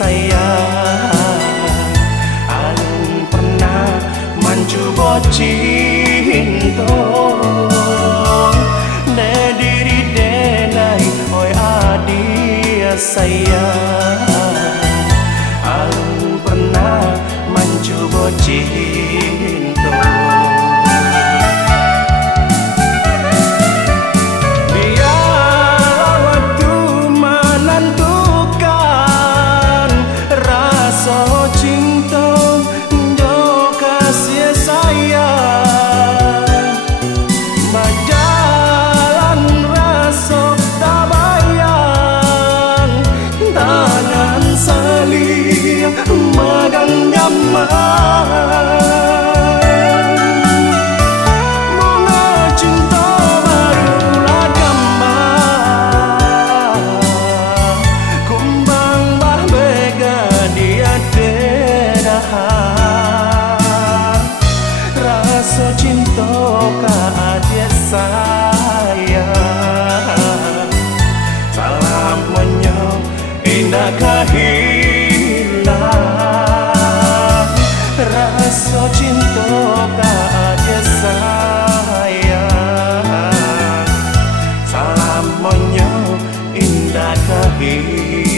sayang, alun pernah mencoba cinta. Ne diri denai oi adia sayang, alun pernah mencoba cinta. Rasa cinta ka adia sayang, salam menyong indah kahilang. Rasa cinta ka adia sayang, salam menyong indah kahilang.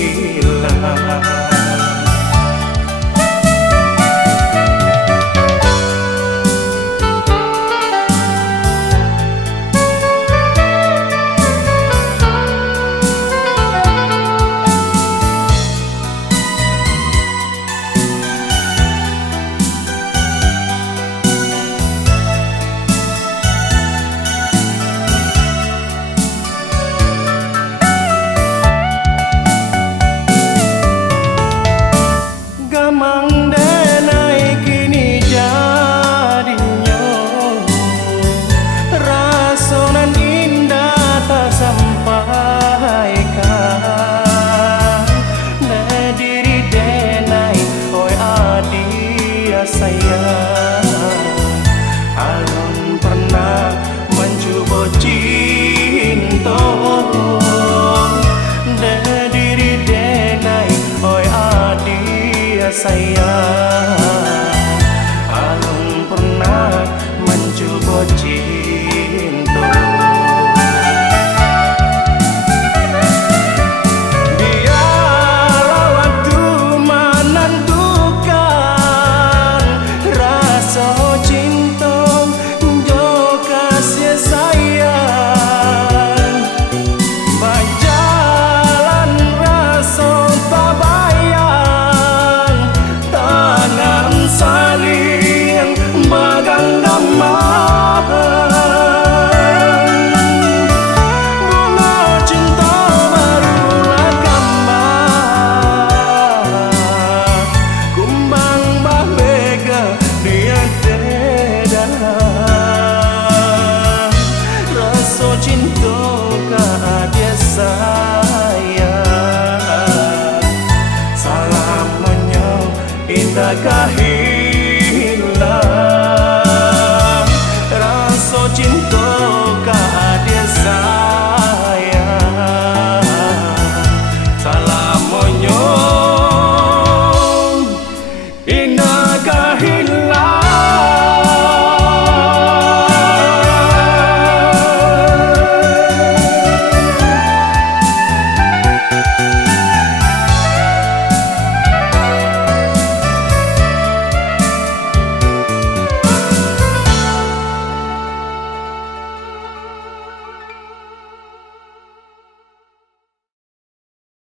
Sayang, alun pernah mencoba cinta. Diri denai oi adia sayang, alun pernah mencoba cinta. Indah kahilang, rasa cinta ka adia sayang, salam monyong indah.